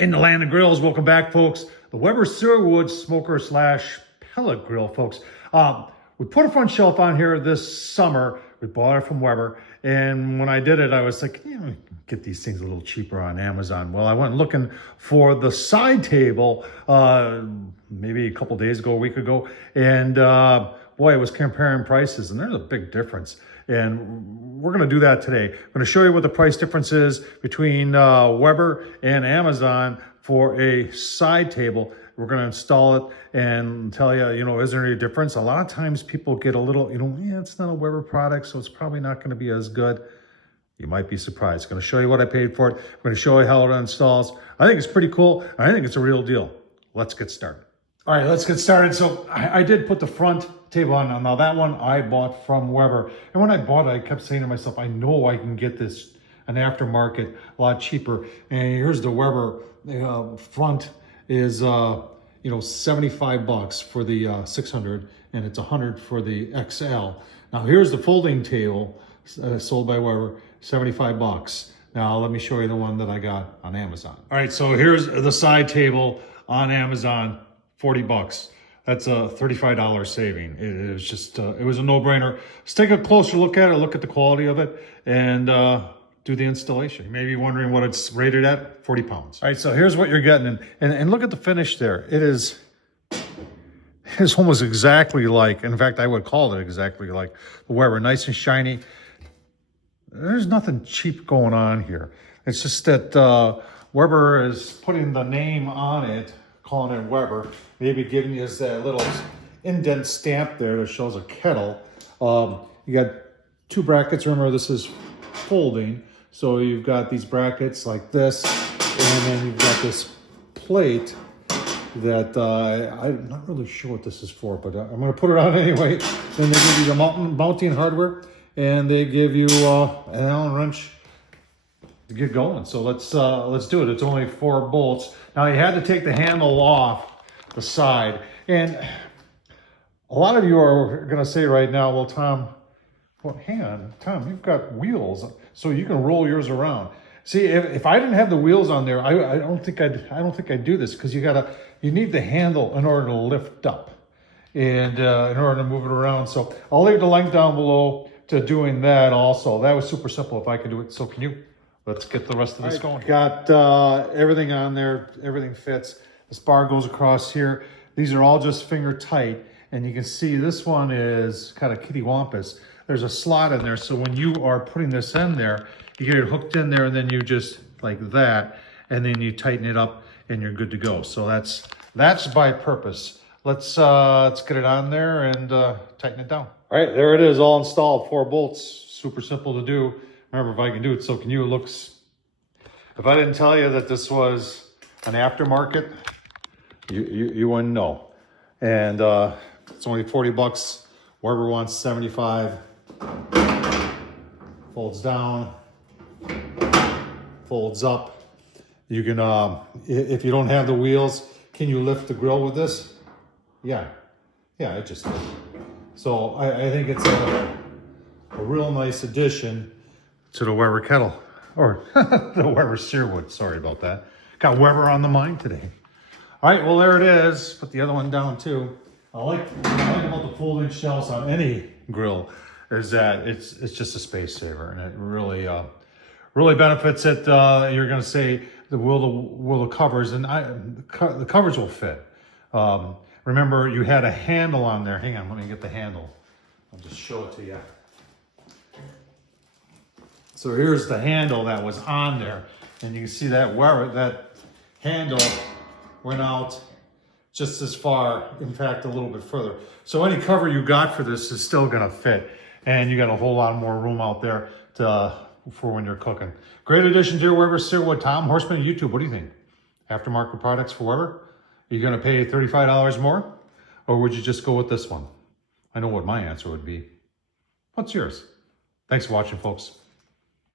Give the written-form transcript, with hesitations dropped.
In the land of grills, welcome back, folks. The Weber Searwood smoker slash pellet grill, folks. We put a front shelf on here this summer. We bought it from Weber, and when I did it, I was like, get these things a little cheaper on Amazon. Well, I went looking for the side table maybe a couple days ago, a week ago, and boy, I was comparing prices, and there's a big difference. And we're going to do that today. I'm going to show you what the price difference is between Weber and Amazon for a side table. We're going to install it and tell you, is there any difference? A lot of times people get a little, it's not a Weber product, so it's probably not going to be as good. You might be surprised. I'm going to show you what I paid for it. I'm going to show you how it installs. I think it's pretty cool. I think it's a real deal. Let's get started. All right, let's get started. So I did put the front table on. Now that one I bought from Weber. And when I bought it, I kept saying to myself, I know I can get this an aftermarket a lot cheaper. And here's the Weber front is 75 bucks for the 600, and it's 100 for the XL. Now here's the folding table sold by Weber, 75 bucks. Now let me show you the one that I got on Amazon. All right, so here's the side table on Amazon, 40 bucks. That's a $35 saving. It was just, it was a no-brainer. Let's take a closer look at it, look at the quality of it, and do the installation. You may be wondering what it's rated at, 40 pounds. All right, so here's what you're getting. And look at the finish there. It's almost exactly like, in fact, I would call it exactly like the Weber, nice and shiny. There's nothing cheap going on here. It's just that Weber is putting the name on it, calling it Weber, maybe giving you that little indent stamp there that shows a kettle. You got two brackets. Remember, this is folding. So you've got these brackets like this, and then you've got this plate that I'm not really sure what this is for, but I'm going to put it on anyway. Then they give you the mounting hardware, and they give you an Allen wrench to get going. So let's do it. It's only 4 bolts. Now you had to take the handle off the side, and a lot of you are going to say right now, well, Tom, hang on, Tom, you've got wheels, so you can roll yours around. See, if I didn't have the wheels on there, I don't think I'd do this, because you need the handle in order to lift up, and in order to move it around. So I'll leave the link down below to doing that also. That was super simple if I could do it. So can you? Let's get the rest of this going. Got everything on there. Everything fits. This bar goes across here. These are all just finger tight. And you can see this one is kind of kittywampus. There's a slot in there. So when you are putting this in there, you get it hooked in there, and then you just like that. And then you tighten it up and you're good to go. So that's by purpose. Let's get it on there and tighten it down. All right, there it is, all installed. 4 bolts. Super simple to do. Remember, if I can do it, so can you. It looks, if I didn't tell you that this was an aftermarket, you wouldn't know. And it's only 40 bucks. Weber wants 75. Folds down, folds up. You can, if you don't have the wheels, can you lift the grill with this? Yeah, it just did. So I think it's a real nice addition to the Weber kettle, or the Weber Searwood. Sorry about that. Got Weber on the mind today. All right, well, there it is. Put the other one down too. What I like about the folding shelves on any grill is that it's just a space saver, and it really benefits it. You're going to say will the covers, and the covers will fit. Remember, you had a handle on there. Hang on, let me get the handle. I'll just show it to you. So here's the handle that was on there, and you can see that that handle went out just as far, in fact, a little bit further. So any cover you got for this is still gonna fit, and you got a whole lot more room out there for when you're cooking. Great addition to your Weber Searwood. Tom Horsman, YouTube, what do you think? Aftermarket products for Weber? Are you gonna pay $35 more, or would you just go with this one? I know what my answer would be. What's yours? Thanks for watching, folks.